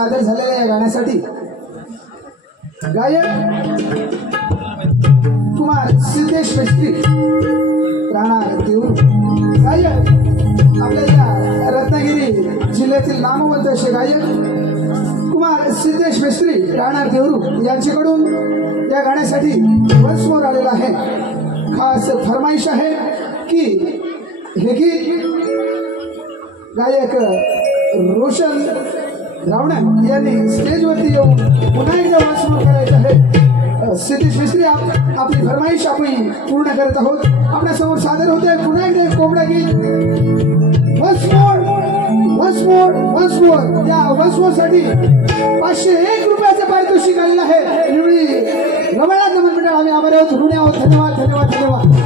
सादर झालेल्या या गाण्यासाठी गायक कुमार सिद्धेश मिस्त्री राहणार देऊर, गायक आपल्या या रत्नागिरी जिल्ह्यातील नामवंत असे गायक कुमार सिद्धेश मिस्त्री राहणार देऊर यांच्याकडून या गाण्यासाठी वन्स मोर आलेला आहे। खास फरमाईश आहे की हे गीत गायक रोशन रावण यांनी स्टेजवरती येऊन पुन्हा एकदा वन्स मोर करायचं आहे। सिद्धेश मिस्त्री आपली फरमाईश आपण पूर्ण करत आहोत। आपल्या समोर सादर होते पुन्हा एकदा कोबडा गीत once more once more once more. या वन्स मोर साठी 501 रुपयाचं पारितोषिक आलेलं आहे। निवडी रमणात नमन मंडळ आम्ही आभारी आहोत, ऋणी आहोत। धन्यवाद धन्यवाद धन्यवाद।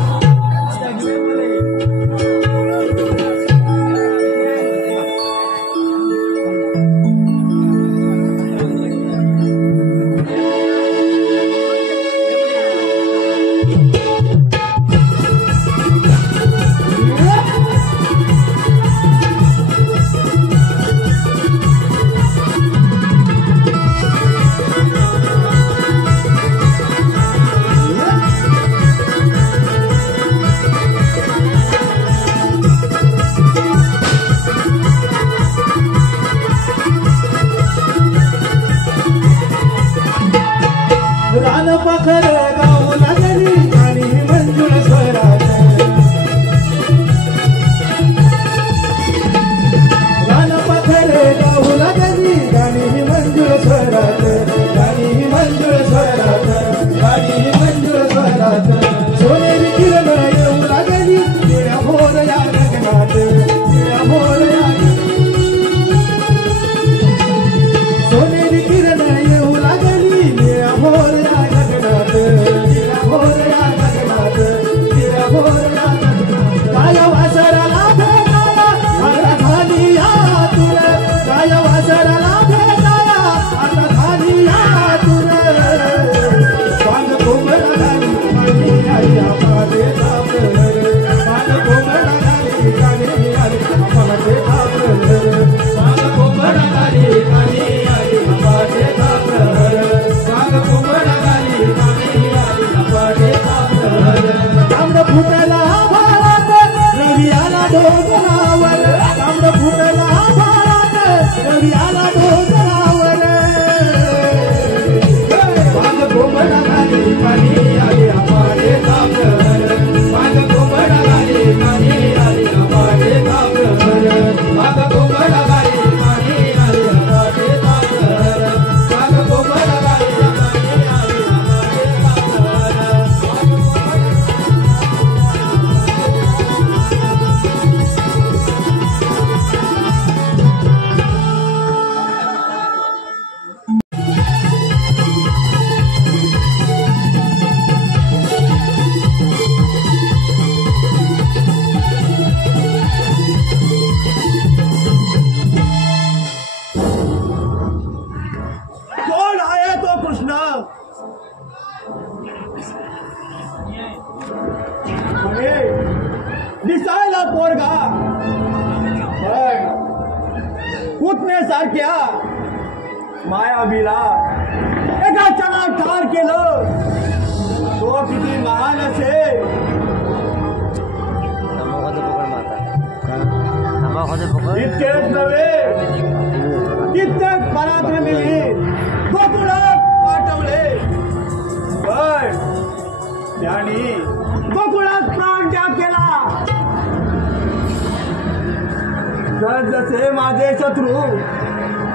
जसे माझे शत्रू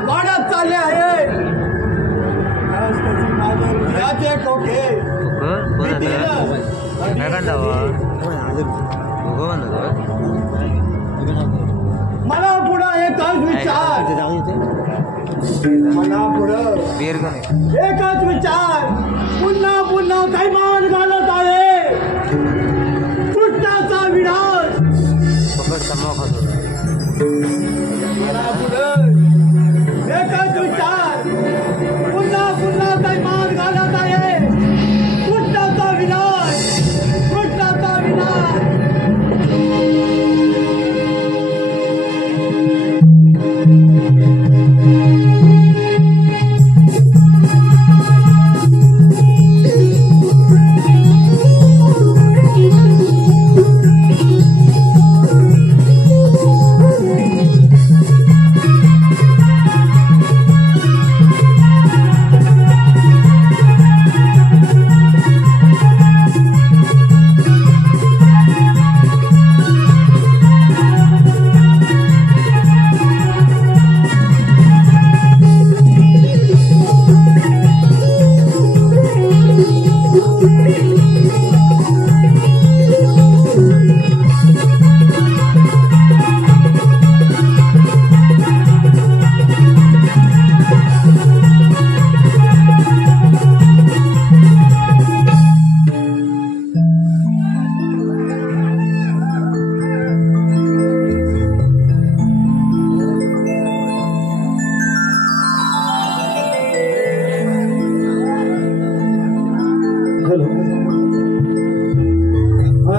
वाढत चालले आहेत माझे हृदयाचे ठोके मला पुढे एकच विचार मला पुढे एकच विचार पुन्हा पुन्हा कैमान घालत आहे कृष्णाचा विनाश एकच विचार पुन्हा पुन्हा कैमान घालत आहे कृष्णाचा विनाश कृष्णाचा विनाश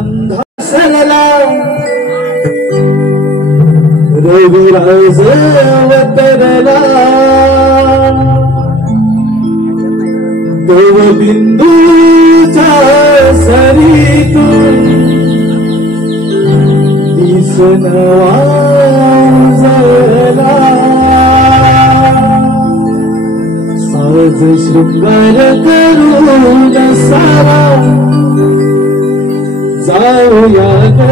अंधा सलला रविराज अवतरला देव बिंदूच्या सरीतून दिसन वाजला साज शृंगार करून सारा जाऊया ग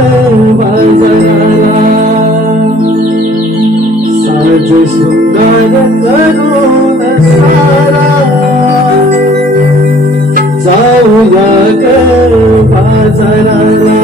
बाजाराला साज शृंगार करून सारा जाऊया ग बाजाराला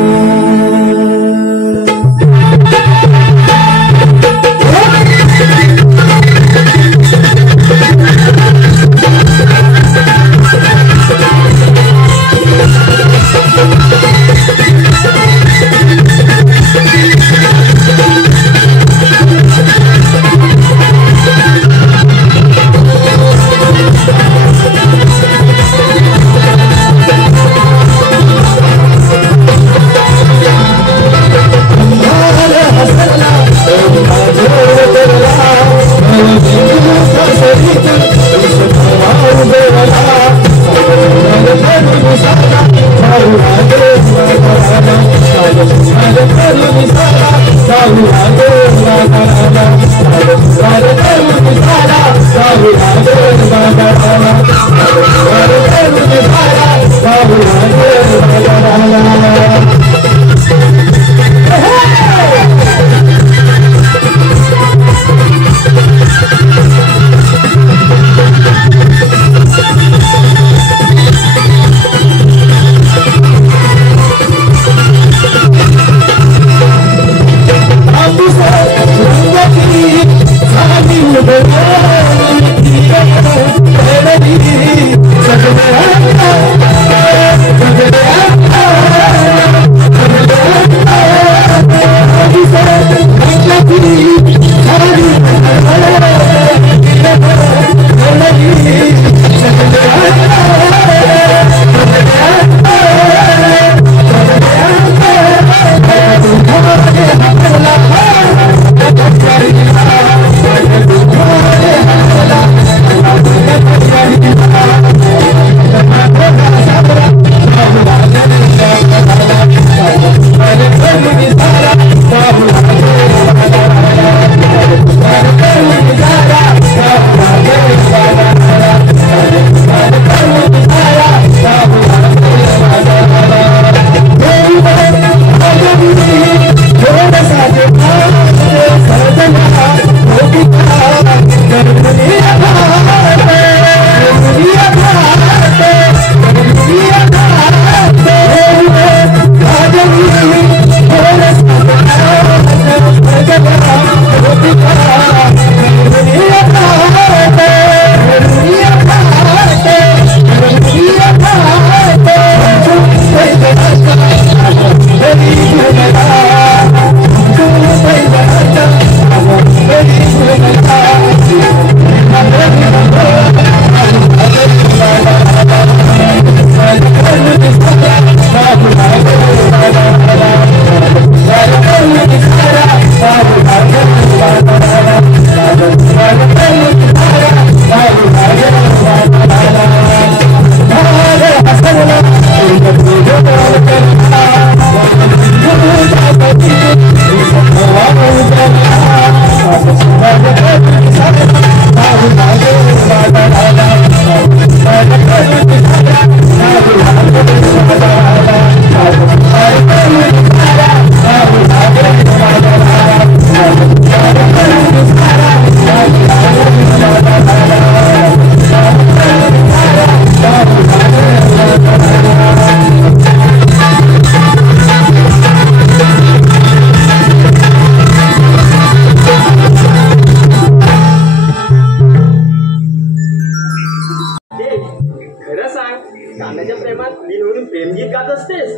कानाच्या प्रेमात लीन होऊन प्रेमगीत गात असतेस.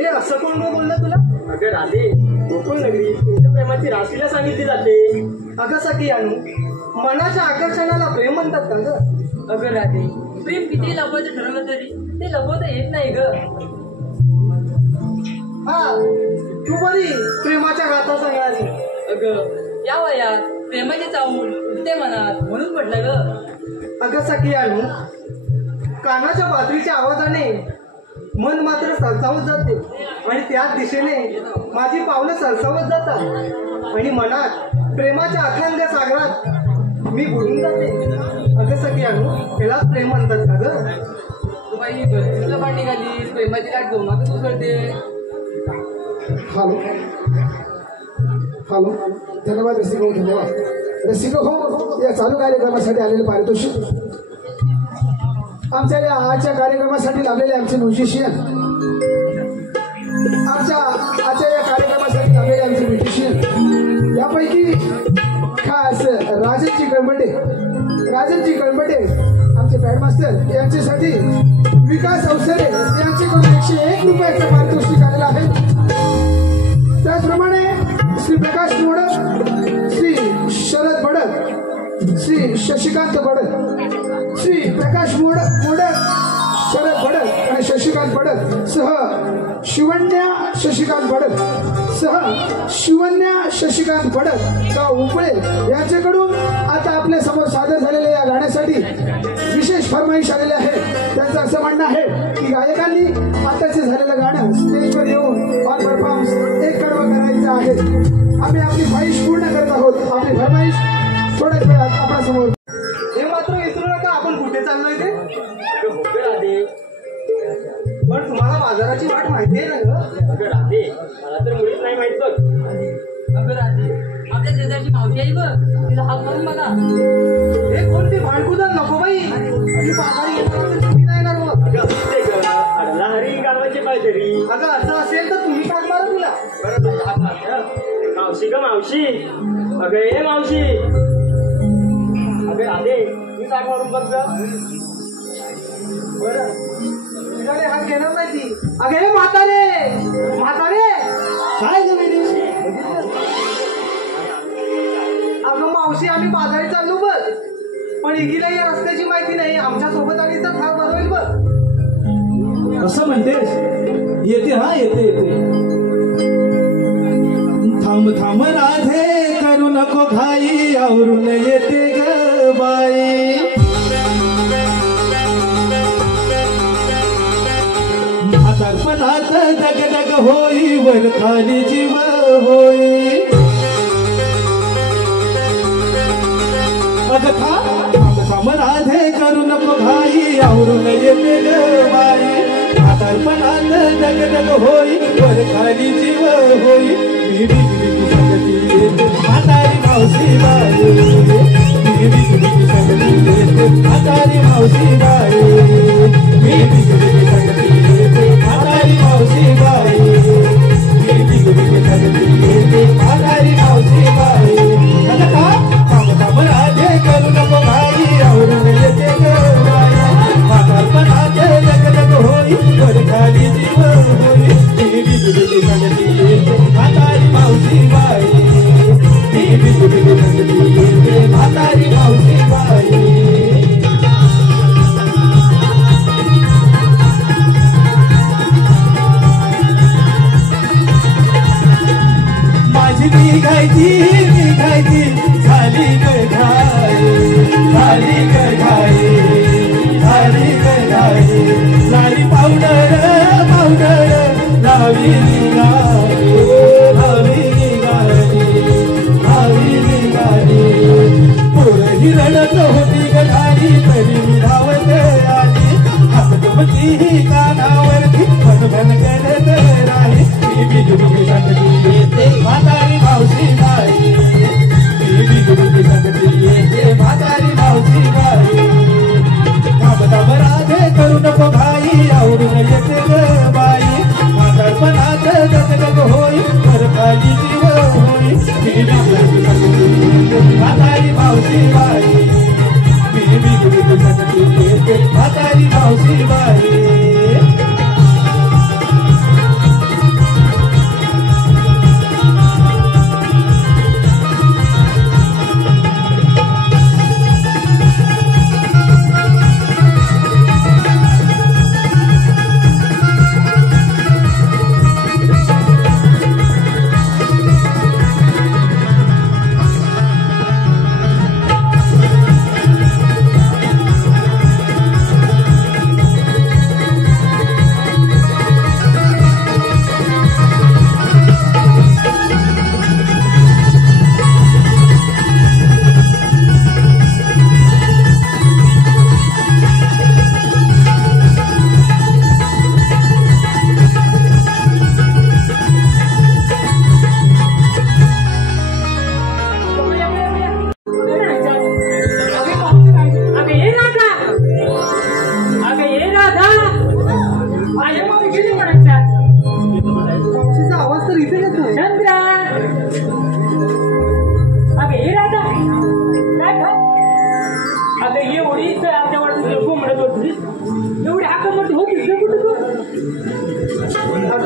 ए असं कोण बोललं तुला? अगं राधे, गोकुळ नगरी तुमच्या प्रेमाची राशीला सांगितली जाते. अगं सखी अनु, मनाच्या आकर्षणाला प्रेम म्हणतात का ग? अगं राधे, प्रेम किती लपवायचं ठरवलं तरी ते लपवता येत नाही ग. तू बरी प्रेमाच्या गाथा सांगणारी. अगं या वयात प्रेमाचे चाहूल उठते मनात म्हणून म्हटलं ग. अगं सखी आणू कानाच्या बाजरीच्या आवाजाने मन मात्र सरसावत जाते आणि त्याच दिशेने माझी पावलं सरसावत जातात आणि मनात प्रेमाच्या अथांग सागरात मी बुडून जाते. अगं सखी आणू त्याला प्रेम म्हणतात का ग. तू बाई तुला भांडी घाली प्रेमाची लाट जोमातच उसळते. हॅलो हॅलो धन्यवाद रसिक हो, धन्यवाद रसिक हो. या चालू कार्यक्रमासाठी आलेले पारितोषिक आमच्या या आजच्या कार्यक्रमासाठी लाभलेले आमचे म्युझिशियन, आमच्या आजच्या या कार्यक्रमासाठी लाभलेले आमचे म्युझिशियन, यापैकी खास राजनजी कळंबटे आमचे पॅडमास्टर यांच्यासाठी विकास अवसरे यांच्याकडून 101 रुपयाचं पारितोषिक आलेलं आहे. त्याचप्रमाणे श्री प्रकाश मोडक, श्री शरद बडक, श्री शशिकांत बडक, श्री प्रकाश मोडक, शरद बडक आणि शशिकांत बडक सह शिवन्या शशिकांत बडक गाव उपळे यांच्याकडून आता आपल्या समोर सादर झालेल्या या गाण्यासाठी विशेष फरमाईश आलेले आहे. त्यांचं असं म्हणणं आहे की गायकांनी आताचे झालेलं गाणं स्टेजवर येऊन ऑन परफॉर्मन्स एक कडवं करायचं आहे. आम्ही आपली ख्वाहिश पूर्ण करत आहोत. आपली फरमाईश थोड्याच वेळात आपल्यासमोर. हे मात्र विसरू नका आपण कुठे चाललोय ते. पण तुम्हाला बाजाराची वाट माहिती आहे ना ग. अगं राधे मला तर मुळीच नाही माहित बघ. अगं राजे आपल्या शेजारची मावशी आई बघ तिला हाक मारून बघा. हे कोणती भांडकुदल नको बाई आणि बाजारी येणार तर तुम्ही नाही येणार मग. अगं असते ग अडला हरी गावाची पायतरी. अगं असं असेल तर तुम्ही काय मारा तुला. बरं हात मार. मावशी ग मावशी. अगं ए मावशी. अगं राधे मी सांग मारून बघ ग. बरं तुझ्याकडे हात घेणार नाही ती. अगं हे म्हातारे काय झालं? अगं मावशी आम्ही बाजारी चाललो बघ. पण इगिला या रस्त्याची माहिती नाही. आमच्या सोबत आली तर फार बरं होईल बघ. असं म्हणतेस? येते हा येते. थांब थांब राधे करू नको घाई आवरून येते ग बाई. म्हातारपणात डगडग होई वर खाली जीव होई. अग थांब राधे करू नको घाई आवरून येते ग बाई. म्हातारपणात डगडग होई वर खाली जीव होई. मी बिगडी संगती येते म्हातारी मावशी बाई. मी बिगडी संगती येते म्हातारी मावशी बाई. मी बिगडी संगती येते म्हातारी मावशी बाई. मी बिगडी संगती येते म्हातारी मावशी बाई. आता का थांब राधे करू नको घाई आवरून येते ग बाई. म्हातारपणात डगडग होई वर खाली जीव होई. मी बिगडी संगती येते म्हातारी मावशी बाई. मी बिगडी संगती येते म्हातारी मावशी बाई. माझी निघायची झाली गढाई. लाली पावडर लावी निघाली. पोरही रडत होती गढाई तरी मी धावत आली. हसगमती ही कानावरती भनभन करत राही. मी बिगडी संगती येते म्हातारी मावशी बाई. मी बिगडी संगती येते म्हातारी मावशी बाई. थांब राधे करू नको घाई आवरून येते ग बाई. म्हातारपणात डगडग होई वर खाली जीव होई. मी बिगडी संगती येते म्हातारी मावशी बाई. मी बिगडी संगती येते म्हातारी मावशी बाई.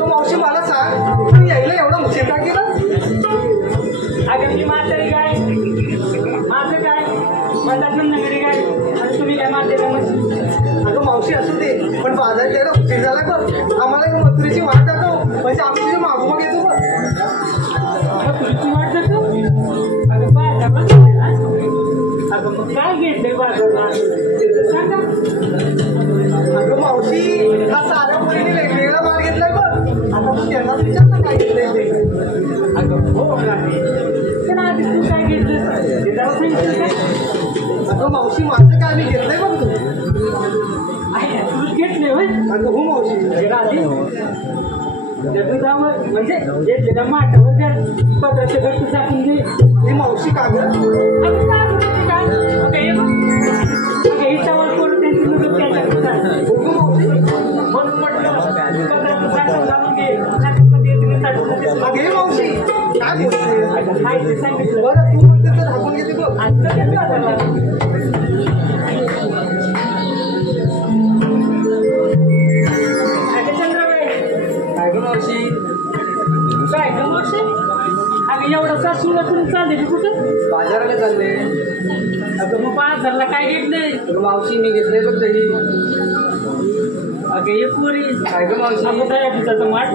मावशी मला सांग तू यायला एवढा उशीर का केला? अगं मी म्हातारी काय माझं काय मधात नगरी काय आणि तुम्ही काय मारलेलं म्हणजे अगं मावशी असू दे पण बाजार यायला उशीर झाला बघ. आम्हाला एक मथुरीची वाट दाखव म्हणजे आम्ही तुझी मागोमाग येतो बघ. मग तुझी वाट जातो अगं बाजारला अगं मग काय घेतलंय बाजारला ते सांगा. अगं मावशी हा साऱ्या मुलीने वेगवेगळा माल घेतलाय बघ. आता तू त्यांनाच विचारलं काय घेतलंय ते. अगं हो राहते पण आधी तू काय घेतलं ते जरा सांगितलं काय? अगं मावशी माझं काय मी घेतलंय बघ तू. आहे तूच घेतले होय. अगं हो मावशी. राहते जावं म्हणजे घेतलेल्या माठावर त्या पत्राचे घट्ट टाकून घे. ही मावशी का गं? अगं काय म्हणते काय अगं हे बघ अगं हिच्यावर कोण त्यांची नजर त्याच्याकडे जाते. हो गं मावशी. म्हणून म्हटलं पत्राचं साठवून लावून घे साठवून दे तुम्ही साठवून दे. अगं हे मावशी काय बोलते? अगं काय ते सांगितलं बरं तू म्हणते तर झाकून घेते बघ. आजचं ते बाजारला काय ग मावशी अगं एवढं सासून चालले की कुठं बाजाराला चालले. अगं मग बाजारला काय घेतलंय अगं मावशी मी घेतले बघ दही. अगं ये पोरी काय गं मावशी? अगं दया दुधाचं माठ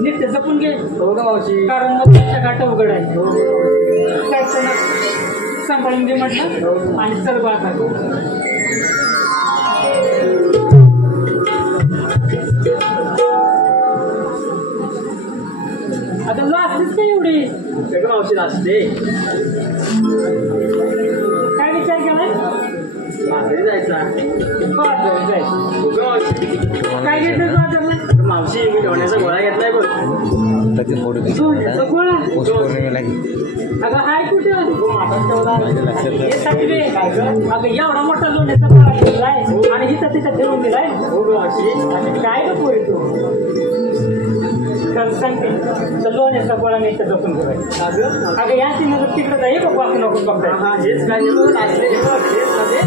नीट जपून घे हो गं मावशी. कारण मग तुमच्या घाट उघड आहे काय चला सांभाळून घे म्हटलं आणि चल बाजार. आता लास्टच नाही एवढी गं मावशी असते. काय विचार केलाय माघारी जायचा. बाजार जायचं हो गं मावशी. काय घेतलं बाजारला मावशी मी लोण्याचा गोळा घेतलाय बघ. सोन्याचा गोळा अगं हाय कुठं हे सगळे अगं एवढा मोठा लोण्याचा गोळा घेतलाय आणि हिथं तिथं ठेवून दिलाय. हो गं मावशी. आणि काय ग पोरी तू खरं सांगते तर लोण्याचा गोळा नाही तर जपून ठेवायचं. अगं या नजर तिकडे जाई बघ वाकून नको बघताय. हा हेच काय हे बघ असले हे बघ हेच मध्ये.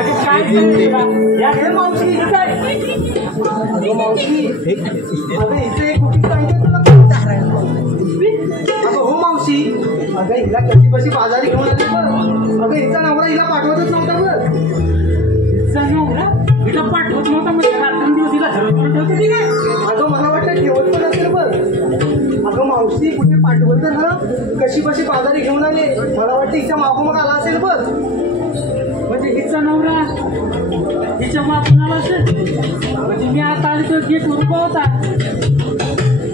अगं काय करायचं या हे मावशी हे काय अगं मावशी अगं इथे एक कुठे सांगितलं तुला? अगं हो मावशी. अगं हिला कशी बशी बाजारी घेऊन आली बघ. अगं हिचा नवरा हिला पाठवतच नव्हता बघ. नवरा हिला पाठवत नव्हता म्हणजे रात्रंदिवस हिला धरून करून ठेवते ती काय. अगं मला वाटतं ठेवत पण असेल बघ. अगं मावशी कुठे पाठवत तर ना कशी बशी बाजारी घेऊन आले. मला वाटतं हिच्या मागोमाग आला असेल बघ. म्हणजे हिचा नवरा हिच्या मापनाला असेल म्हणजे मी आता आली तो गेट उभा होता.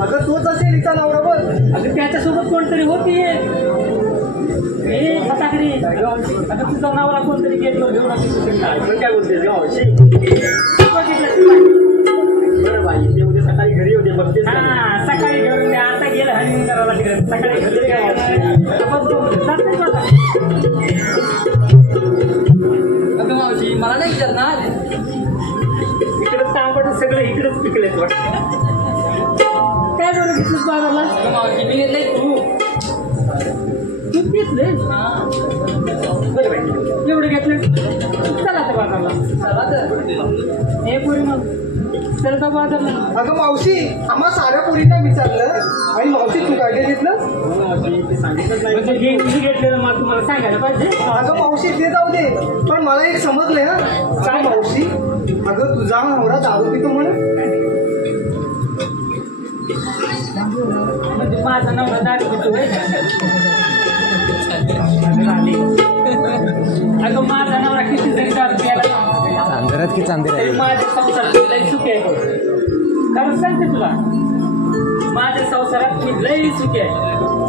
अगं तोच असेल हिचा नवरा बघ. अगं त्याच्यासोबत कोणतरी होती फटाकडी अगं तुझा नवरा कोणतरी गेटवर घेऊन पण काय बोलते रे मावशी? बघितलं बरं बाई ते उद्या सकाळी घरी होते बघते. हा सकाळी घेऊन द्या आता गेलं हनीमून करायला तिकडे सकाळी घरी काय अगं मावशी मला नाही विचारणार. इकडं तांबट सगळं इकडेच पिकलेत वाटतं. काय बरं घेतलं बाजारला अगं मावशी मी घेतलंय तू तू घेतले बरं बाई एवढं घेतलं चला आता बाजारला. चला तर हे पुरी मग चल का बाजारला. अगं मावशी आम्हा साऱ्या पोरींना विचारलं आणि मावशी तू काय घेतलं? म्हणजे हे तुम्ही घेतलेलं मला तुम्हाला सांगायला पाहिजे. अगं मावशी ते जाऊ दे पण मला एक समजलंय हा. काय मावशी? अगं तुझा नवरा दारू पितो म्हणून. म्हणजे माझा नवरा दारू पितो अगं माझा नवरा किती तरी दारू प्यायला अंधारात की चांदे तरी माझ्या संसारात लई सुखी आहे. खरं सांगते तुला माझ्या संसारात मी लई सुखी आहे.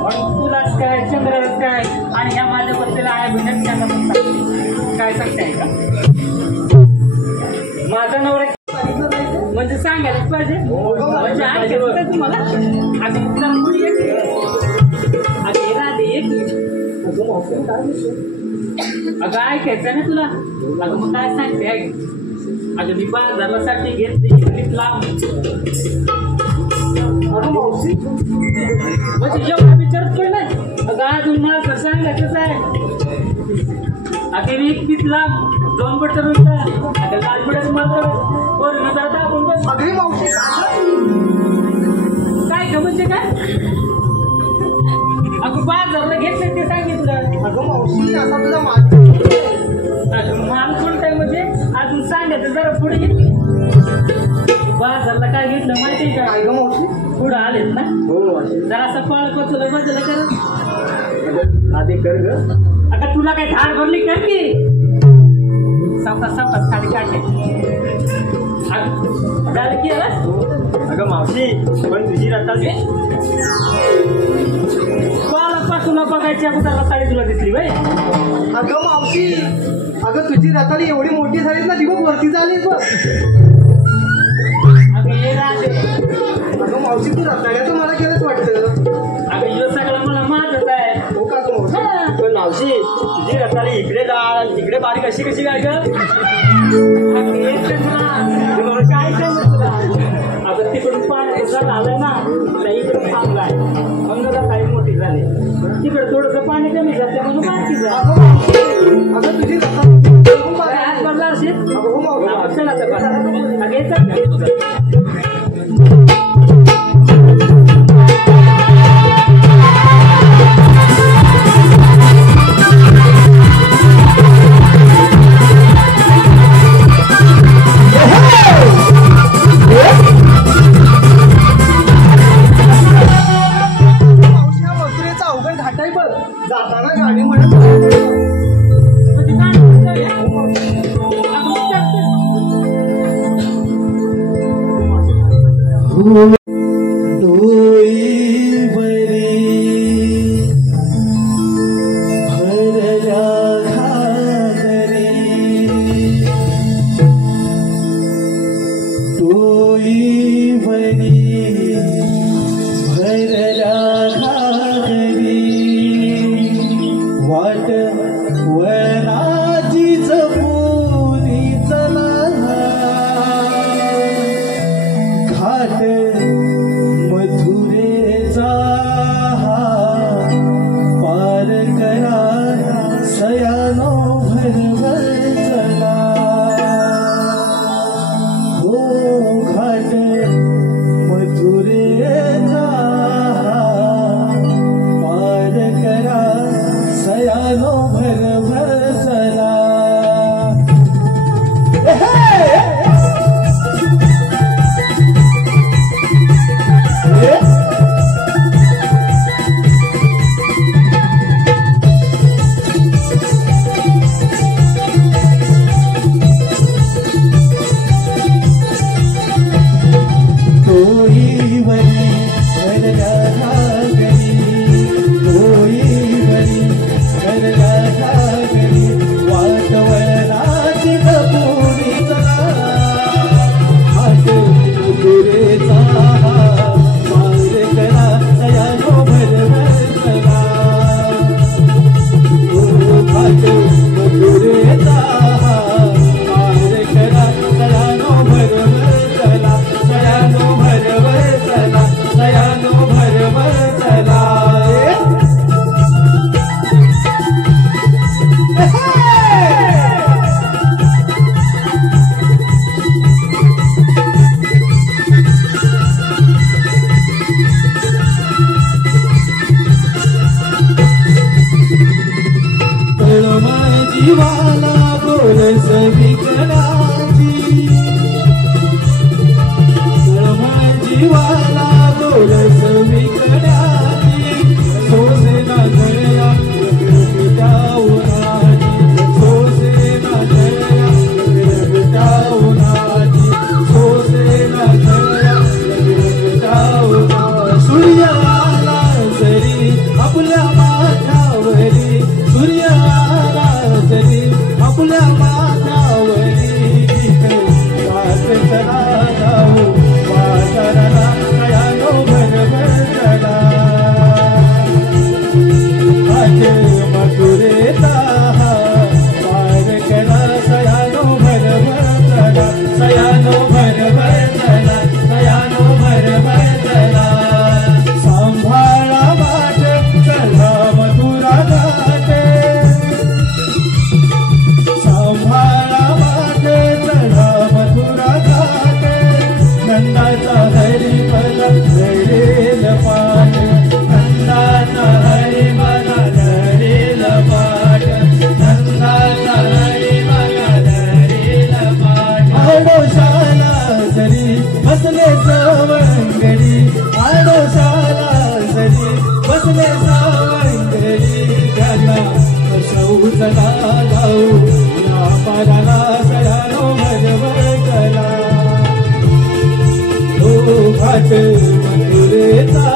म्हणून तुलाच काय चंद्रालाच काय आणि ह्या माझ्या बसलेला आहे भिनक त्यांना पण सांगते. काय सांगते का माझा नवरा म्हणजे सांगायलाच पाहिजे. म्हणजे ऐकायचं का तुम्हाला? आधी मुली आधी राधे एक अगं ऐकायचं ना तुला. अगं मग काय सांगते ऐक. अगं मी बाजारासाठी घेतली लांब अगं मावशी म्हणजे एवढा विचारच पण नाही. अगं अजून मला कसं सांगायचंच आहे. अगं मी एक लांब 2 बटर अगं लाल बटाचं मात्र वरून जाता आपण अगदी मावशी तुला माहिती आहे काय का ग मावशी? पुढं आलेत ना हो मावशी. जरा असं पळ तुला बदल कर अगं, आधी कर ग. आता तुला काय धाड भरली कर की सावकाश खाली काढले झालं की अगं मावशी पण तुझी रताळी तुला बघायच्या कुठं रताळी तुला दिसली बाई अगं मावशी, अगं तुझी रताळी एवढी मोठी झाली ना, ती बघ वरती झाली बघ. अगं ये राहते अगं मावशी, तू रताळ्याचं मला केलंच वाटतं. अगं यो सगळं मला माहितच आहे हो का गं मावशी? हा. पण मावशी तुझी रताळी इकडे जाळ तिकडे बारीक अशी कशी काय ग? अगं येत तुला काय सांगू तुला अगं तिकडून पाणी जर आलं ना तर इकडे थांबलाय मग रताळी मोठी झाली तिकडे थोडंसं पाणी कमी झालं म्हणून बाकी झालं अगं मावशी, अगं तुझी रताळी खूप अगं आज पडला असेल अगं हो मावशी. चला तर अगं येतात मावशी, हा मथुरेचा अवघड घाट आहे बघ. जाताना गाडी म्हणत म्हणजे काय दिसतंय, हा? अगं विचारते. डोईवरी भरल्या घागरी, डोईवरी भरल्या घागरी, वाट वनाची जपूनी चला, घाट मथुरेचा पार करा, सयानो भरभर चला. हो घाट मथुरेचा पार करा, सयानो भरभर चला. डोईवरी भरल्या घागरी, डोईवरी भरल्या घागरी, वाट वनाची जपूनी चला, घाट मथुरेचा पार करा, सयानो भरभर चला. हो घाट मथुरेचा पार करा, सयानो भरभर चला, सयानो भरभर चला, सयानो भरभर चला. जीवाला बोल सविकराची, जीवाला बोल सविकराची, सोसेना गळ्या पिता उन्हाची, सोसेना गळ्या पिता उन्हाची, सोसेना गळ्या पिता उन्हाची. सूर्य आला जरी आपल्या माथ्यावरी, सूर्य आला जरी आपल्या माथ्यावरी, घाट चला जाऊ बाजाराला, सयानो भरभर चला. सरोशाला सरी बसले सावंतरी त्यांना सौचला जाऊ या पाराला सयानो भजवतला तो घाट मथुरेचा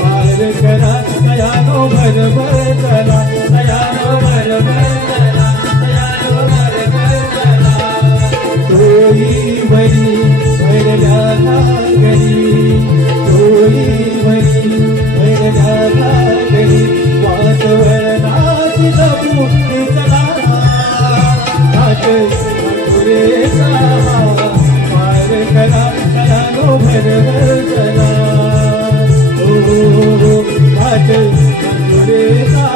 पार करा सयानो भजवतला सयानो भजवतला सयानो भजवतला तोही बरी भरल्या घरी तोही बरी भरल्या घरी वातावरणाची जपून चला घाट मथुरेचा पार करा सयानो भजवतला घाट मथुरेचा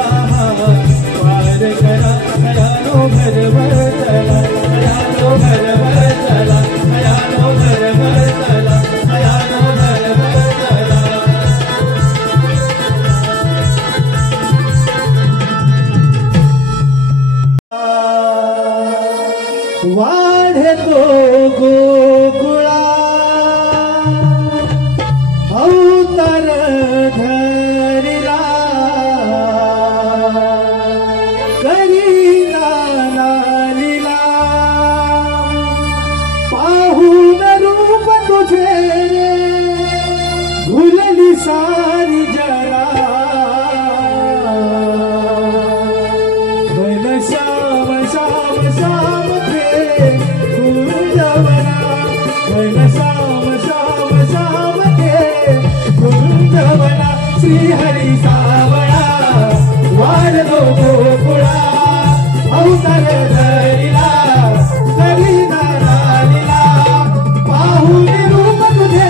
पार करा सयानो भजवतला सयानो भजवतला सयानो भजवतला सयानो भजवतला वाढतो गोकुळा अवतार धरिला करीना लीला पाहून रूप तुझे रे भुलली सारी जरा घन श्याम श्याम श्याम थे कुंजवना घन श्याम श्याम श्याम थे कुंजवना श्रीहरी सावळा वाढलो गोकुळा अवतार धरिला करीना लीला पाहून रूप तुझे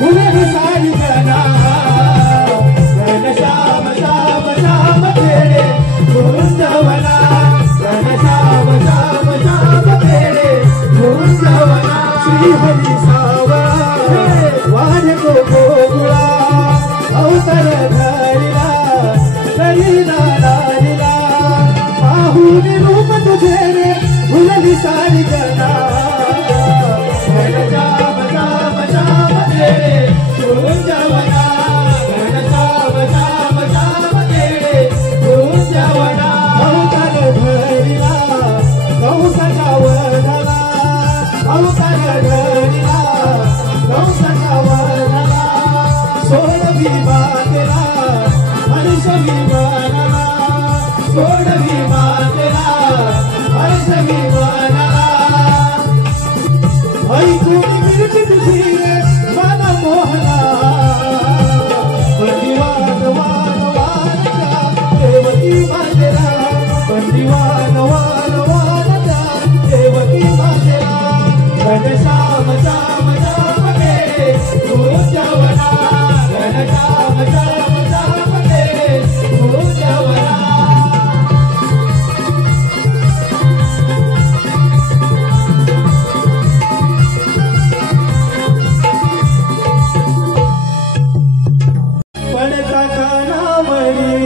भुलली सारी जना घन श्याम श्याम श्याम थे कुंजवना घन श्याम श्याम श्याम थे कुंजवना श्रीहरी सावळा वाढतो गोकुळा अवतार धरिला करीना लीला पाहून रूप तुझे रे भुलली सारी जना घन श्याम श्याम श्याम थे कुंजवना घन श्याम श्याम श्याम थे कुंजवना अवतार धरिला कंसाचा वधाला अवतार धरिला कंसाचा वधाला सोडवी मातेला हर्ष विमानाला सोडवी मातेला हर्ष विमानाला ऐकून मिरची तुझी मन मोहना पंडिवान वान वानच्या देवकी मातेला पंडिवान वान वानच्या देवकी मातेला घन श्याम श्याम श्याम रे कुंजवना घन श्याम श्याम श्याम रे कुंजवना पडता कानावरी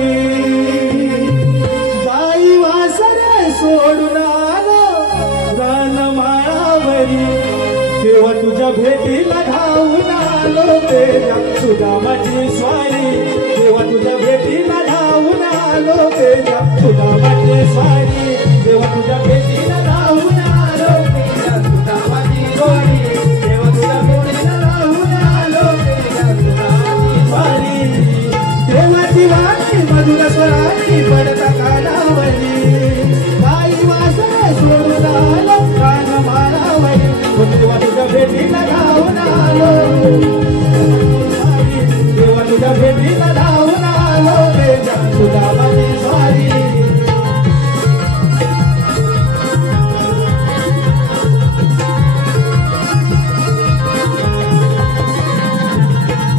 बाई वासरे सोडून आलो रानमाळावरी तेव्हा तुझ्या भेटीला धावून आलो तेजा सुदामाची स्वारी तेव्हा तुझ्या भेटीला धावून आलो तेजा सुदामाची स्वारी तेव्हा तुझ्या भेटीला धावून आलो तेजा सुदामाची स्वारी तेव्हा तुझ्या भेटीला धावून आलो तेजा सुदामाची स्वारी देवाची वाणी मधुर स्वराची पडता कानावरी बाई वासरे सोडून आलो रानमाळावरी तेव्हा तुझ्या भेटीला धावून आलो तेव्हा तुझ्या भेटीला धावून आलो तेजा सुदामाची स्वारी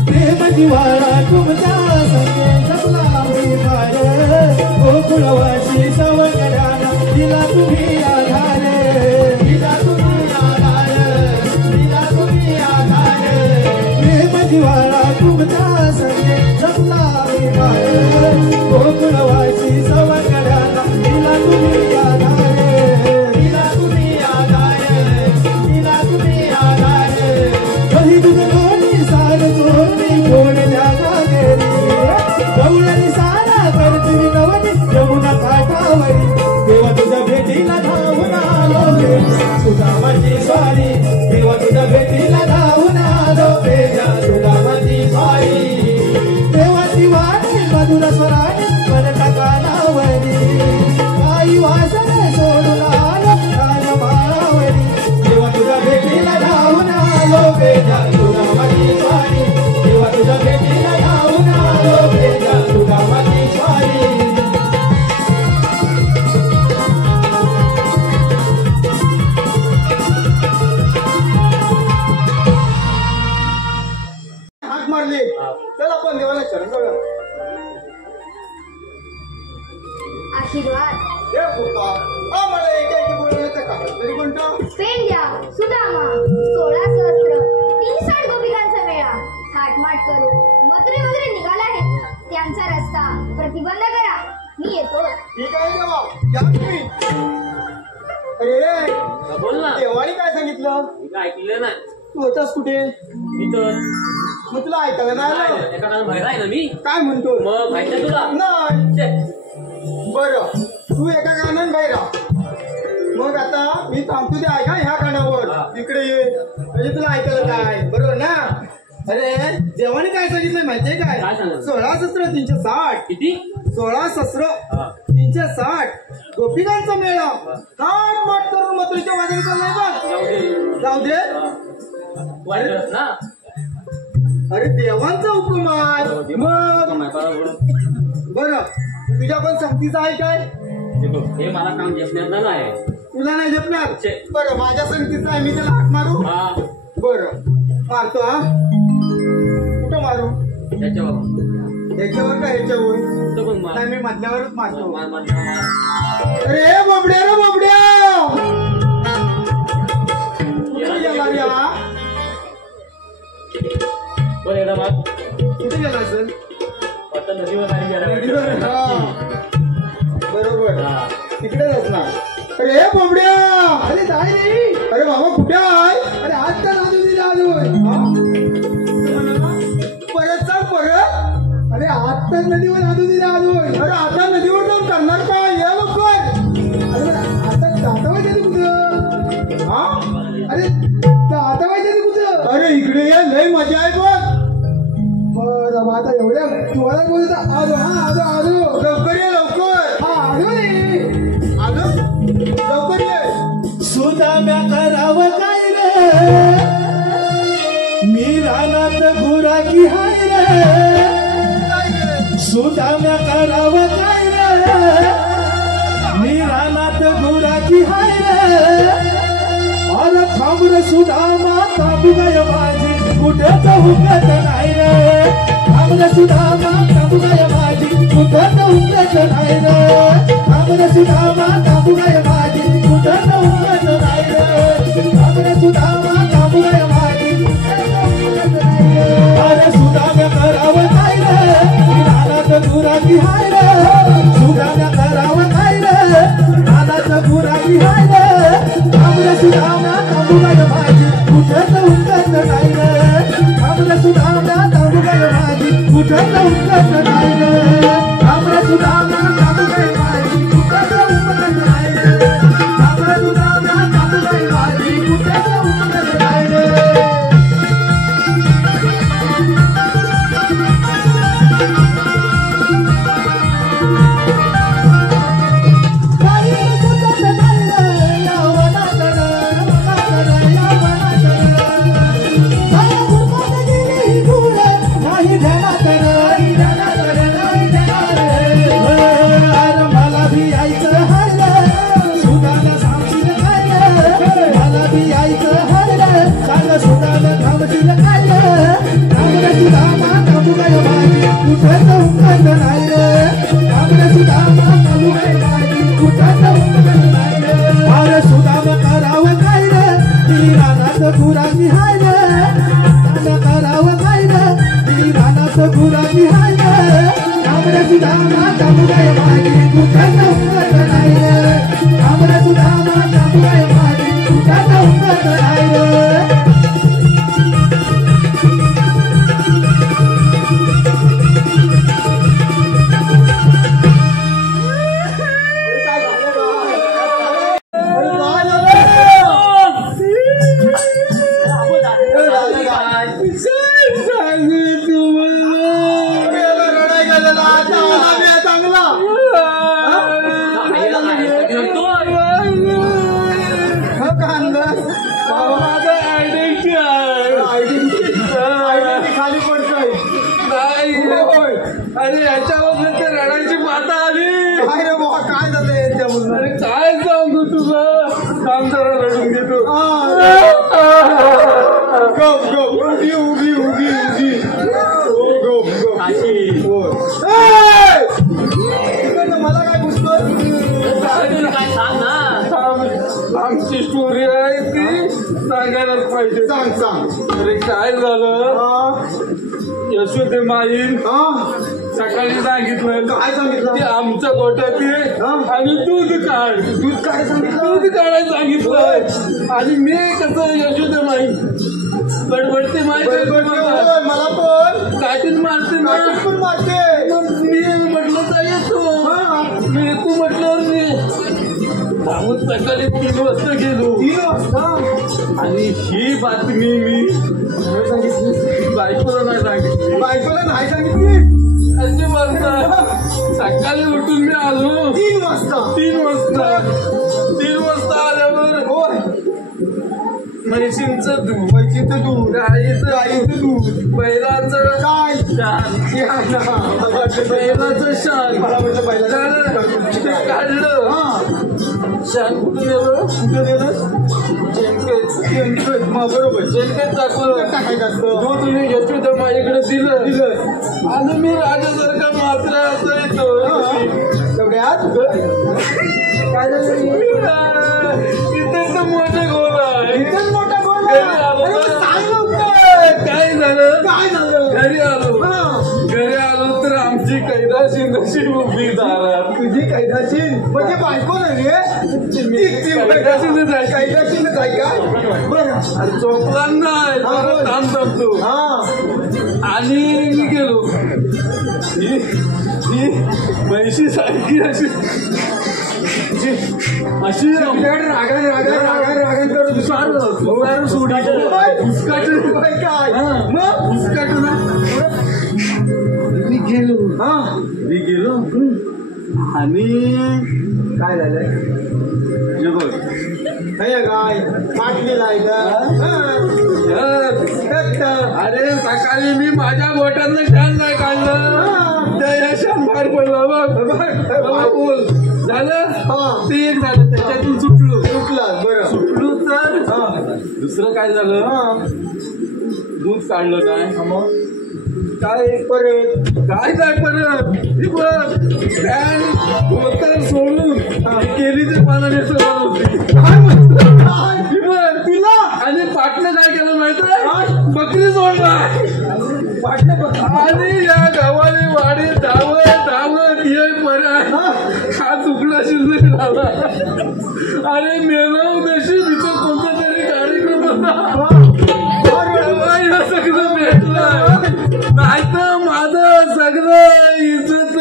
प्रेम जिव्हाळा तुमचा संगे जपला मी फार गोकुळवासी सवंगड्याला दिला तुम्ही आधार दिला तुम्ही आधार दिला तुम्ही आधार प्रेम जिव्हाळा तुमचा संगे जपला मी फार गोकुळवासी सवंगड्याला दिला तुम्ही आधार दिला तुम्ही आधार दिला तुम्ही आधार कधी तुझं सार चोरणे हाक मारली. चल आपण देवाला शरण जाऊया. आशीर्वाद देव कृपा. मला एका बोलण्याचं काम तरी कोणतं? पेंड्या सुदामा 16 सहस्त्र 360 गोपिकांचा मेळा थाटमाट करू मथुरे वगैरे निघाला आहे. त्यांचा रस्ता प्रतिबंध करा. मी येतो. ठीक आहे देवा, या तुम्ही. अरे बोल ना. देवाने काय सांगितलं? मी काय ऐकलं नाही. तू होतास कुठे? मी तर मग तुला ऐकायला नाही आलं? एका बाहेर आहे ना मी. काय म्हणतो? मग माहिती तुला नाही. बरं, तू एका कानान बाहेर राहा. मग आता मी थांबतो ते ऐका ह्या कानावर. तिकडे ये म्हणजे तुला ऐकायला काय. बरोबर ना? अरे देवाने काय सांगितलं माहितीये काय? काय सांगितलं? 16 शस्त्र 360. किती? 16 शस्त्र 360 गोपिकांचा मेळा थाटमाट करून मथुरेच्या बाजारी चाललाय बघ. जाऊ दे. जाऊ दे. वाटलंच ना. अरे देवांचा हुकूम आहे. मग बरं, तुझ्या पण संगतीचं आहे काय? हे मला काम झेपण्याचं नाही. तुला नाही झेपणार? छे. बरं, माझ्या संगतीचं आहे. मी त्याला हाक मारू? हा बरं, मारतो. हा, कुठं मारू? त्याच्यावर ह्याच्यावर का ह्याच्यावर? कुठं पण मार. नाही, मी मधल्यावरच मारतो. मार, मार, मार. अरे बोबड्या रे बोबड्या, कुठे गेला रे हा? बरं एकदा मार. कुठे गेला असेल? आता नदीवर नाही नदीवर, गेला. हा. बरोबर, हा. तिकडेच असणार. अरे बोबड्या, अरे जाय रे. अरे बाबा कुठे आहे? अरे आज तर नादू दिला अजून. परत सांग परत. अरे आज तर नदीवर नादू दिला अजून. अरे आता नदीवर जाऊन करणार काय? या लवकर. अरे आता जाता पाहिजे तू कुठं? हा, अरे जाता पाहिजे तू कुठं? अरे इकडे ये, लय मजा आहे बघ. बरं मग आता एवढ्या जोरात बोलत आलो. हा आलो आलो. लवकर ये, लवकर. हा आलो रे. आलो, लवकर ये. सुदाम्या करावं काय रे, मी रानात गुराकी हाय रे. सुदाम्या करावं काय रे, मी रानात गुराकी हाय रे. अरे थांब रे सुदामा, थांबू गय माझी कुठे हुकत नाही रे. थांब रे सुदामा, थांबू गय माझी कुठे हुकत नाही रे. थांब रे सुदामा, थांबू गय माझी कुठे हुकत नाही रे. थांब रे सुदामा, थांबू गय माझी अरे सुदाम्या करावं काय रे, मी रानात गुराकी हाय रे. सुदाम्या करावं काय रे, रानात गुराकी हाय रे. थांब रे सुदामा, थांबू गय माझी कुठे हुकत नाही रे. थांब रे सुदामा, थांबू गय माझी कुठे हुकत नाही रे. थांब रे सुदामा, थांबू गय माझी कुठे हुकत नाही रे. थांब रे सुदामा, थांबू गय माझी कुठे हुकत नाही रे. अरे सुदामा करावं काय रे, मी रानात गुराकी हाय रे. करावं काय रे, मी रानात गुराकी हाय रे. थांब रे सुदामा, थांबू गय माझी कुठे हुकत नाही रे. थांब रे सुदामा, थांबू गय माझी कुठे हुकत नाही रे. काय झालं बा? अरे काय झालं? रडाय गेलेला आता आला मी चांगला. हा का अंदाज? आयडेंटिटी खाली पडतोय. होय. अरे याच्यावर तर रडायची पाता आली. काय रे बाबा, काय झालं याच्यामधून? अरे काय सांगू तुला, काम जरा रडून घेतो. गप गप, उगी उगी उगी उगी. काय झालं यशोदे माईन सकाळी सांगितलं काय सांगितलं की आमच्या गोट्यात ये आणि दूध काढ काय सांगितलं दूध काढायला सांगितलं आणि मी कसं यशोदे माई बडबडते माहिती मला पण काठीन मारते ना पण मारते मग मी म्हटलं तर येतो मी येतो म्हटल्यावर मी धावत सकाळी 3 वाजता गेलो 3 वाजता आणि ही बातमी मी बायकोला नाही सांगितली बायकोला नाही सांगितली अशी बोलतात सकाळी उठून मी आलो 3 वाजता 3 वाजता आल्यावर म्हैशींचं दूध म्हैशीचं दूध गाईचं दूध बैलाचं काय बैलाचं शान मला म्हटलं पहिला ते काढलं शान कुठून गेलं कुठं दिलं शेणखेत बरोबर शेणखेत टाकलं टाकायचं असतं जो तुम्ही यशोदा माझ्याकडे दिलं आणि मी राजासारखा मात्रा असं येतो तेवढ्यात काय झालं इथे तर मोठे गोल आहे इथेच मोठा गोल काय झालं काय झालं घरी आलो तर आमची कैदाशी नशी उभी दारात तुझी कैदाशी म्हणजे बायको नाही कैदाशीने जायची कैदाशीने जाय का बरं चोपला नाही काम जमतो आणि मी गेलो ही म्हैशी सारखी अशी रागण करून सोडी काय मग मी गेलो आणि काय झालंय जे बघ काय पाटली अरे सकाळी मी माझ्या बोटातलं शान नाही काढलं त्या शान बाहेर पडलं बघ बोल झालं ते एक झालं त्याच्यातून सुटलो तर दुसरं काय झालं दूध काढलं काय परत ही बघ फॅन धोतर सोडून केली ते पानाने सवार होती तुला आणि पाटलं काय केलं माहिती बकरी सोडला आणि या गावाने वाडी धावत ये पर्यंत हा तुकडा शिल्लक झाला अरे मेलाव देशी तिथं कोणता तरी कार्यक्रम होता सगळं भेटलं नाही तर माझं सगळं इज्जत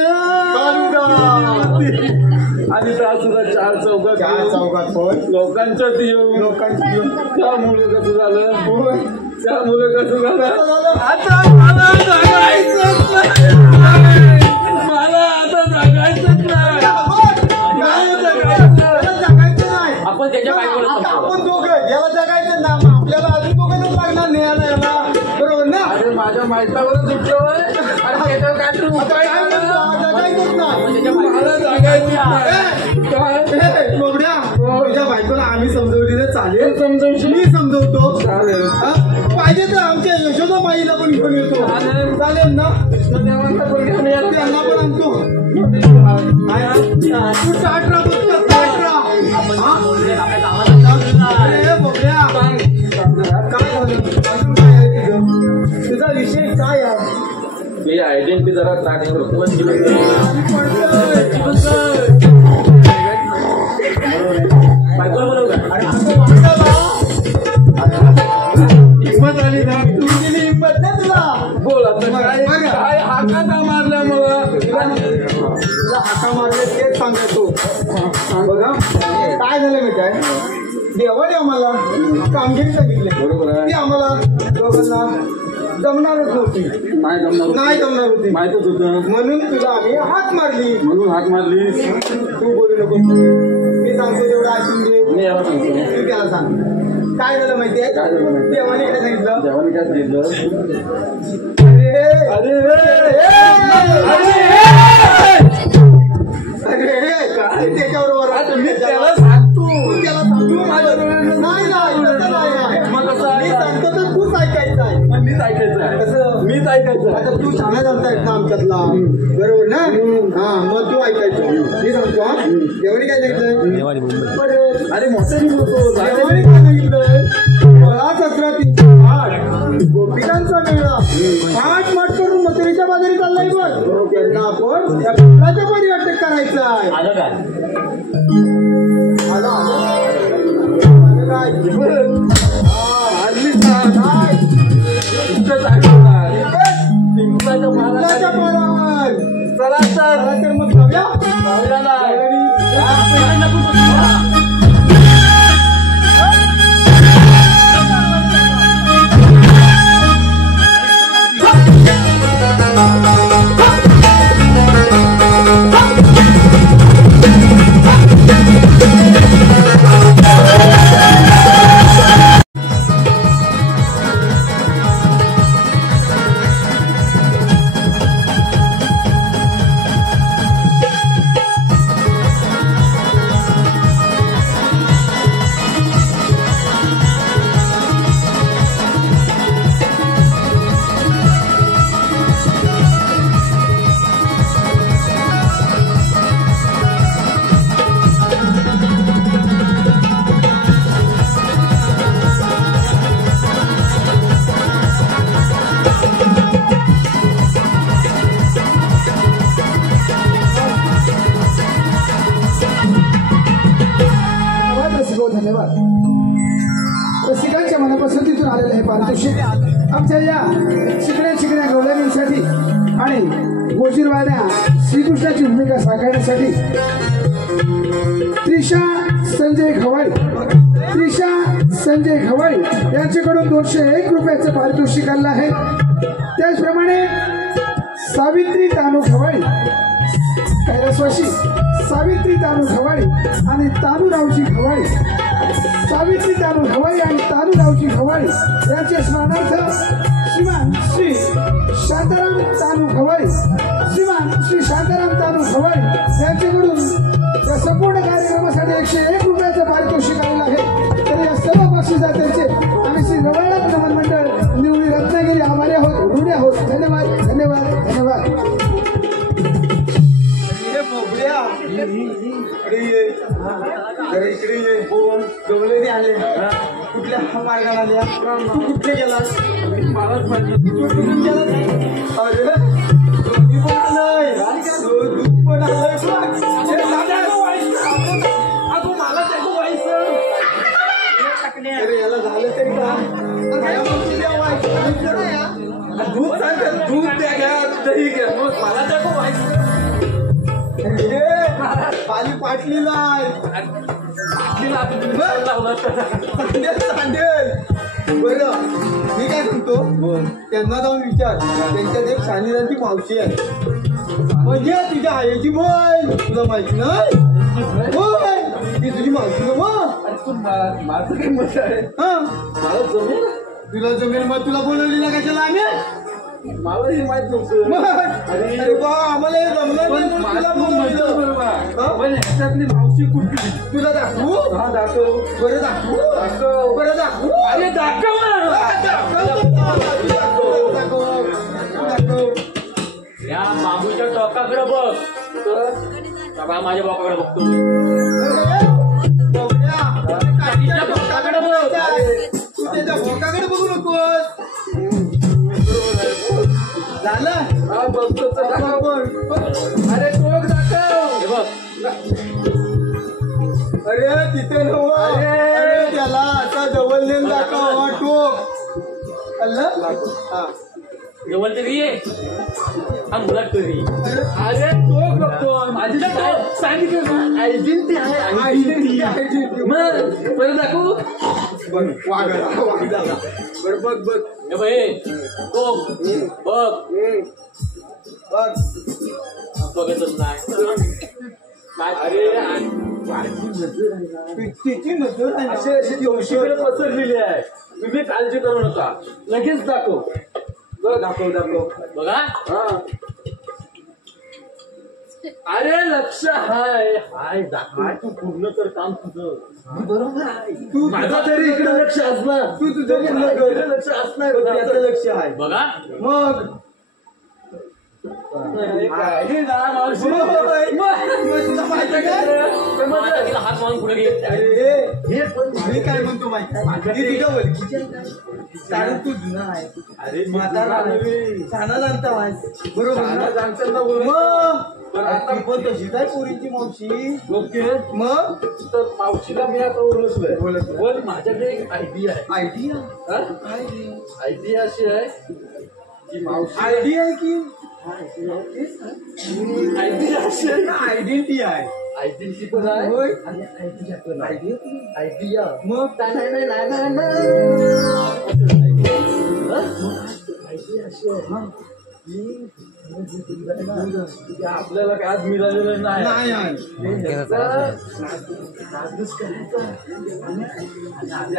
आणि त्या सुद्धा 4 चौकात लोकांच्यात येऊन त्यामुळे कसं झालं आता मला जगायचंच नाही आपण त्याच्या बायकोला आपण दोघं याला जगायचं ना आपल्याला अजून दोघं लागणार न्यायला याला बरोबर ना अरे माझ्या माहितावरच उठलं आणि त्याच्यावर काय तू जगायचंच ना मला जगायचं तुझ्या बायकोला आम्ही समजवली चालेल समजवशील मी समजवतो चालेल पाहिजे तर आमच्या यशोदा माईला पण घेऊन येतो चालेल ना कृष्णदेवांना पण घेऊन या त्यांना पण आणतो तू टाट राहा अरे बघ्या काय झालं तुझा विषय काय आहे मी आयडेंटिटी जरा ट्रॅक करतो हिंमत आली ना तुझी हिंमत नाही तुला बोल आता काय हाका का मारला मला तुला हाका मारले तेच सांगतो बघा काय झालं मी काय देवाने आम्हाला कामगिरी सांगितली बरोबर आहे ती आम्हाला दोघांना जमणारच नव्हती नाही जमणार होती माहितच होतं म्हणून तुला आम्ही हाक मारली म्हणून हाक मारली तू बोलू नको मी सांगतो तेवढं ऐकून घे मी याला सांगतो तू त्याला सांग काय झालं माहितीये काय झालं माहिती देवाने काय सांगितलं देवाने काय सांगितलं अरे त्याच्याबरोबर मी त्याला सांगतो त्याला सांगतो माझ्या नाही मग कसं मी सांगतो तर तूच ऐकायचं आहे मीच ऐकायचं आहे कसं मीच ऐकायचं आहे आता तू छान जाणता येत ना आमच्यातला बरोबर ना हा मग तू ऐकायचं मी सांगतो हा देवाने काय सांगितलं अरे मोठ्याने बोलतो देवाने काय सांगितलं 16-17-308 नदीच्या बाजूने चाललाय बघ. त्यांना आपण त्या कपडाच्या मध्ये अटक करायचं आहे. आलं काय आला काय चला तर मग जाऊया ना. धन्यवाद. रसिकांच्या मनापसंतीतून आलेलं हे पारितोषिक आमच्या या शिकण्या गवळणींसाठी आणि गोजीरवाड्या श्रीकृष्णाची भूमिका साकारण्यासाठी त्रिशा संजय खवाळी यांच्याकडून 201 रुपयाचं पारितोषिक आलं आहे. त्याचप्रमाणे सावित्री तानू खवाळी कैलासवासी सावित्री तानू खवाळी आणि तानूरावजी खवाळी आणि तानूरावजी खवाळी यांच्या स्मरणार्थ श्रीमान श्री शांताराम तानू खवाळी यांच्याकडून या संपूर्ण कार्यक्रमासाठी 101 रुपयाचं पारितोषिक आलेलं आहे. तर या सर्व बक्षिसात्यांचे आम्ही श्री रवाळा नमन मंडळ निवडी रत्नागिरी आभारी आहोत, ऋणी आहोत. धन्यवाद धन्यवाद धन्यवाद. इकडे ये बोल गवलेने आले कुठल्या मार्गाला आल्या तू कुठे गेलास मलाच माहिती अरे दोन्ही पण आलंय दूध पण आलंय मला त्याचं व्हायचं अरे याला झालं तरी दूध सांगतात दूध द्या घ्या दही घ्या मग मला त्याचं व्हायचं पाली पाटलीला बरं मी काय सांगतो त्यांना जाऊन विचार त्यांच्यात एक शालिरांची मावशी आहे म्हणजे तुझ्या आईची बहीण तुला माहिती नाही होय ती तुझी मावशी माझं काही मत आहे हा मला जमेल तुला जमेल मग तुला बोलवली ना कशाला आम्ही मला हे माहित नव्हतं अरे बा आम्हाला हे जमलं ह्याच्यातली मावशी कुठली तुला दाखवू हा दाखव बरं दाखवू अरे दाखव या बाबूच्या टोकाकडे बघ माझ्या बापाकडे बघतो तू त्याच्या भोकाकडे बघू नकोस झालं हा बघतो अरे टोक दाखव अरे तिथे नव अरे त्याला आता जवळ नेम दाखव हा टोक हा जवळ तरी ये हा मुलात तरी अरे टोक बघतो माझी सांगितलं ना आयडेंटिटी आहे मग परत दाखवू वाघ बघ टोक बघ बघतच नाही अरे तिची नजर अशी दिवशीकडे पसरलेली आहे तुम्ही काळजी करू नका लगेच दाखव दाखव बघा अरे लक्ष हाय दाखव तू पूर्ण कर काम तुझं बरोबर आहे तू माझा तरी इकडे लक्ष असणार तू तुझं लक्ष असणार त्याचं लक्ष आहे बघा मग हे ना मावशी तिला हात मारून पुढे गेले मी काय म्हणतो माहिती तुझ्या ओळखीची कारण तू जुना आहे. अरे म्हातारा छाना जाणता बरोबर आता पण तशीच आहे पोरींची मावशी. ओके मग तर मावशीला मी आता ओळखलंय पण माझ्याकडे एक आयडिया आहे. आयडिया आयडिया अशी आहे की मावशी आयडिया आहे की आयडिया अशी आहे आयडेंटिटी आहे. आयडेंटिटी पण आहे होय. आणि आयडिया पण आहे. आयडिया मग आयडिया अशी आहे ना की आपल्याला काय आज मिळालेलं नाही नाही आहे. नादूस करायचा आणि आपण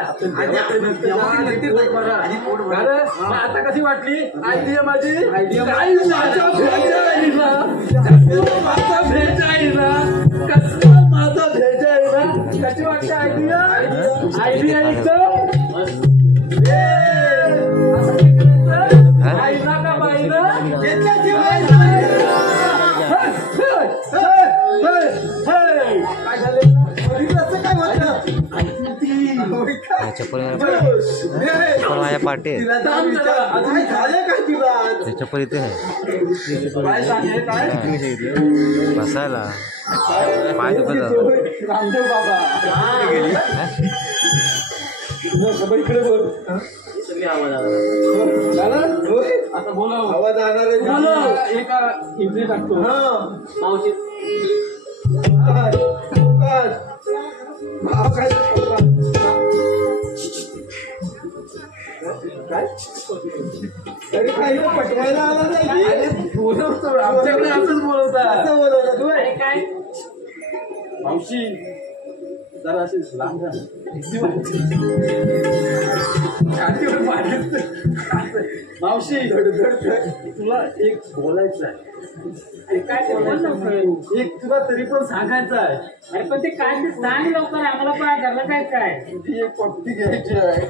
आता कशी वाटली आयडिया माझी माझा भेट आहे ना कसला माझा भेट आहे ना कशी वाटते आयडिया आयडिया एकदम आईला का बाईला पण माझ्या पाठी आहे चप्पल इथे आहे बसायला पाय दुखत रामदेव बाबा इकडे बोल आता बोला आवाज आणणार एका इथे टाकतो मावशी तरी काही पटवायला आला नाही. बोलवतो आमच्याकडे असंच बोलवता असं बोलवलं तू अरे काय मावशी जरा असे लांब जा छातीवर मारत मावशी तुला एक बोलायचं आहे काय बोल ना एक तुला तरी पण सांगायचं आहे अरे पण ते काय ते सांग लवकर आम्हाला पण घरला काय काय ती एक पप्पी घ्यायची आहे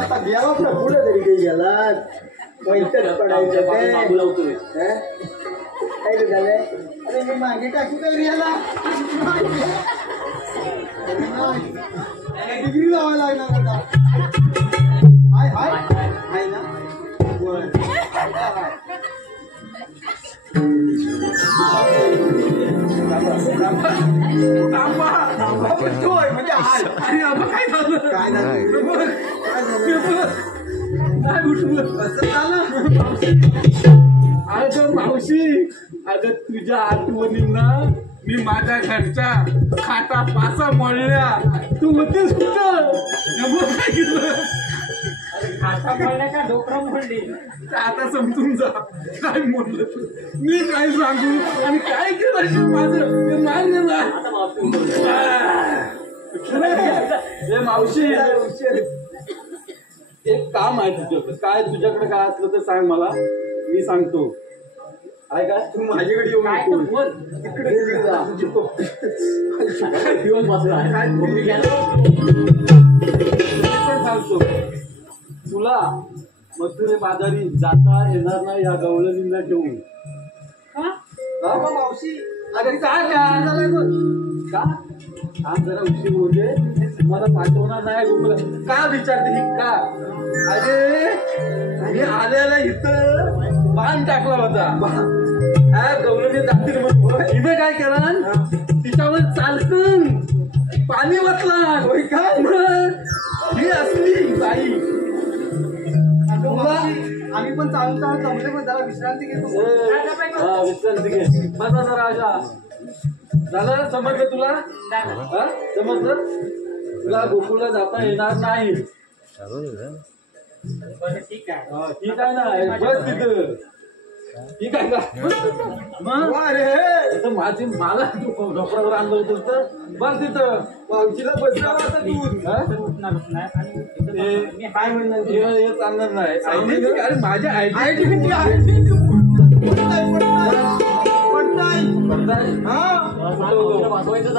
आता गेला पुढे तरी काही गेला पैसे पडायचं काय झालंय. अरे मी मागे टाकू तरी याला डिग्री लावायला लागणार आता. हाय हाय हाय ना म्हणजे हाय काय झालं काय झालं अगं मावशी अगं तुझ्या आठवणींना मी माझ्या घरच्या खाटा पाचा मोडल्या तू होतेस कुठं काय केलं खाता पडल्या का डोकरं मोडली आता समजून जा काय म्हणलं तू मी काय सांगू आणि काय केलं माझं ते मान्य ना आता मावशी हे मावशी एक काम आहे तुझ्याकडे काय तुझ्याकडे काय असलं तर सांग मला मी सांगतो आहे का तू माझ्याकडे येऊन काय बोल. तर बोल तिकडे जा. दिवस बसला सांगतो तुला मथुरे बाजारी जाता येणार नाही या गवळणींना ठेवून मावशी अरे का आज जरा उशीर होते मला पाठवणार नाही गोकुला का विचारते ही का अरे आल्याला इथं बाण टाकला होता गवळणी जातील म्हणून हिने काय केला तिच्यावर चालकन पाणी वाचला काय ही असली बाई आम्ही पण चालतो जमले पण जरा विश्रांती घेतो. विश्रांती घे माझा जरा राजा झालं समजलं तुला समजलं तुला गोकुळला जाता येणार नाही बरं ठीक आहे ठीक आहे ना बस तिथं ठीक आहे का मग अरे माझी मला डोक्यावर आणलं होतं तर बस तिथं मावशीला बसणार आता तू उठणारच नाही आणि मी काय म्हणणार हे चालणार नाही अरे माझ्या आयडेंटिटी पडताय वाचवायचं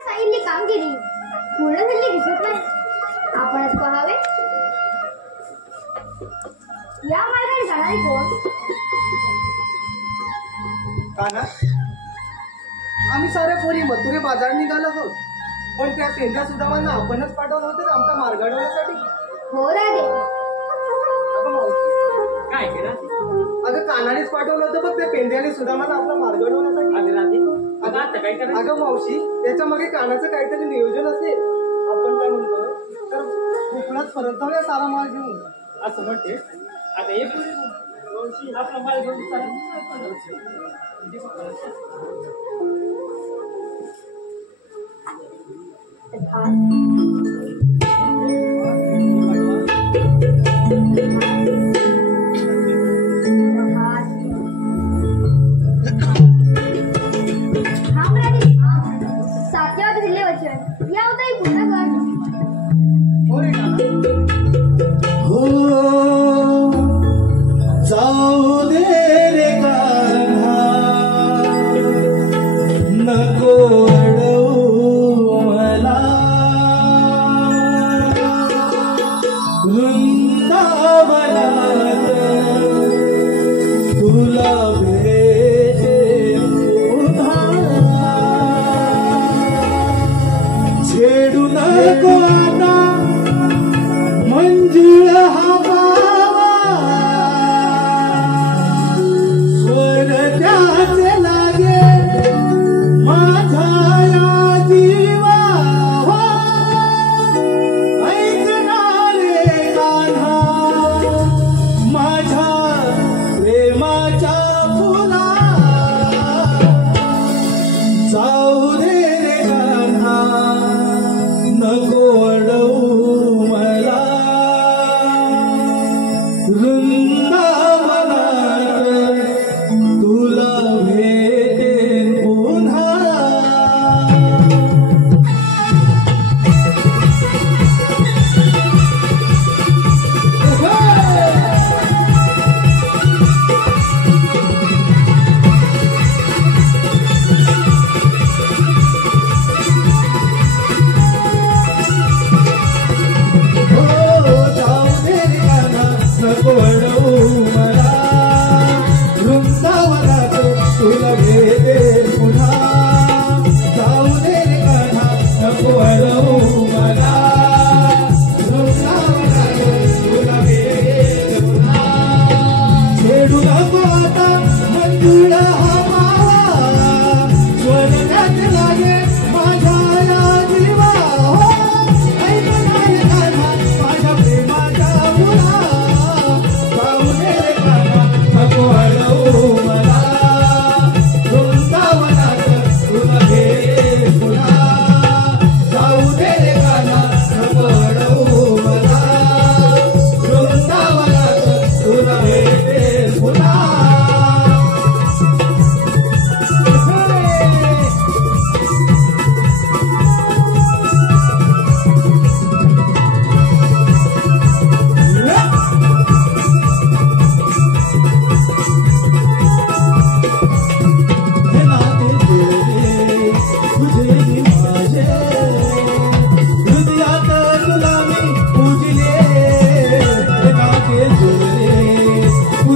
सांगितली कामगिरी पूर्ण झाली दिसत नाही. आपणच पहावे. या मार्गाने जाणारी कोण? काना आम्ही साऱ्या पोरी मथुरे बाजार निघालो आहोत, पण त्या पेंढ्या सुदामांना आपणच पाठवलं होतं का आमचा मार्ग अडवण्यासाठी? हो राधे. अगं मावशी, काय केलं अगं कानानेच पाठवलं होतं बघ त्या पेंढ्याने सुदामांना आपला मार्ग अडवण्यासाठी. अगं आता काय करायचं? अगं मावशी, त्याच्या मागे कानाचं काहीतरी नियोजन असेल. आपण काय म्हणतो तर कोकणात परत जाऊया सारा माल घेऊन. असं म्हणते आता एक मावशी आपला माल घेऊन सातव्या दिले वचन या उद्या पुन्हा कर. हो रे काना. हो जाऊ दे रे कान्हा, नको अडवू मला. वृंदावनात तुला भेटे पुन्हा. छेडू नको आता मंजुळ हा बावा, स्वर त्याचे लागे माझा या जीवा. हो ऐकणारे कान्हा माझ्या प्रेमाच्या फुला. जाऊ दे रे कान्हा, नको अडवू मला. वृंदावनात तुला भेटेन पुन्हा. हो जाऊ दे रे कान्हा, नको अडवू मला.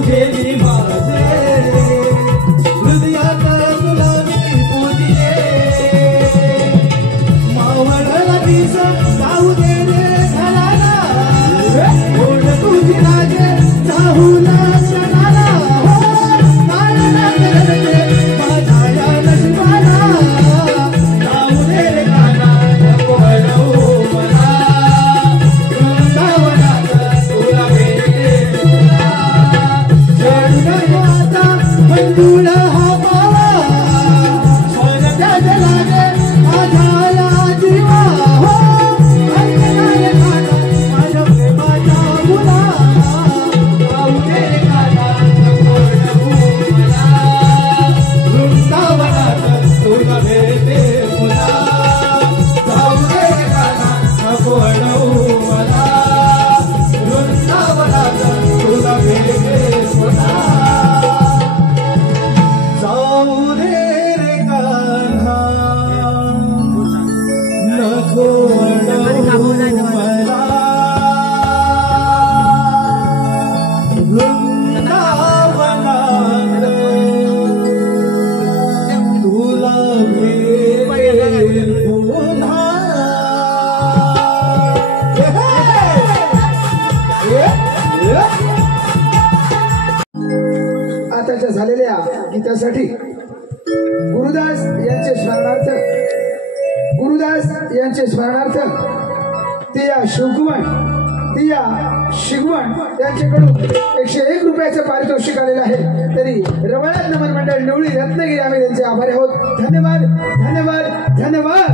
तुझे मी माझे हृदयात तुला मी पूजिले मावळला दिस जाऊ दे रे घराला ओढ तुझी लागे जाऊला क्षणाला हो काळना करते माझ्या या नशिबाला जाऊ दे रे गाना नको अडवू मला वृंदावनात तुला भेटे चढू नको आता मंजूळ हा पावा सोन्याच्या जलागे माझ्या या जीवा हो अंतराय गाना माझ्या प्रेमाच्या मुला जाऊ दे रे गाना नको अडवू मला वृंदावनात तुला भेटे पुन्हा जाऊ दे रे गाना नको अडवू मला वृंदावनात तुला भेटे पुन्हा जाऊ दे रे गाना नको अडवू मला वृंदावनात तुला भेटेल पुन्हा आताच्या झालेल्या गीतासाठी गुरुदास यांचे स्मरणार्थ तिया शिगवण यांच्याकडून 101 रुपयाचं पारितोषिक आलेलं आहे. तरी रवळात नमन मंडळ निवळी रत्नागिरी आम्ही त्यांचे आभारी आहोत. धन्यवाद धन्यवाद धन्यवाद.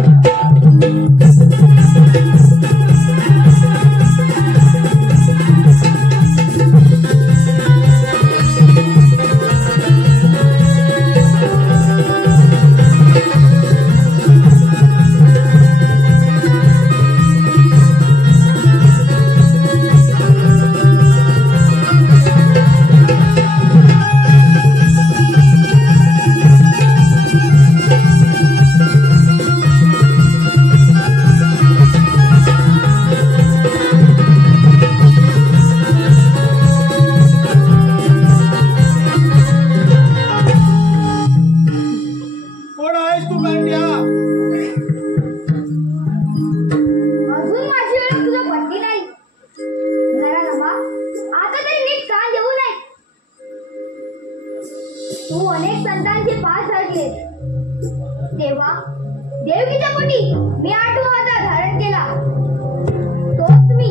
कोण आहेस तू गांड्या अजून माझी ओळख तुला पटली नाही. जरा नमा, आता तरी नीट कान देऊ नये. तू अनेक संतांचे पाय धरले, तेव्हा देवकीच्या पोटी मी 8वा अवतार धारण केला. तोच मी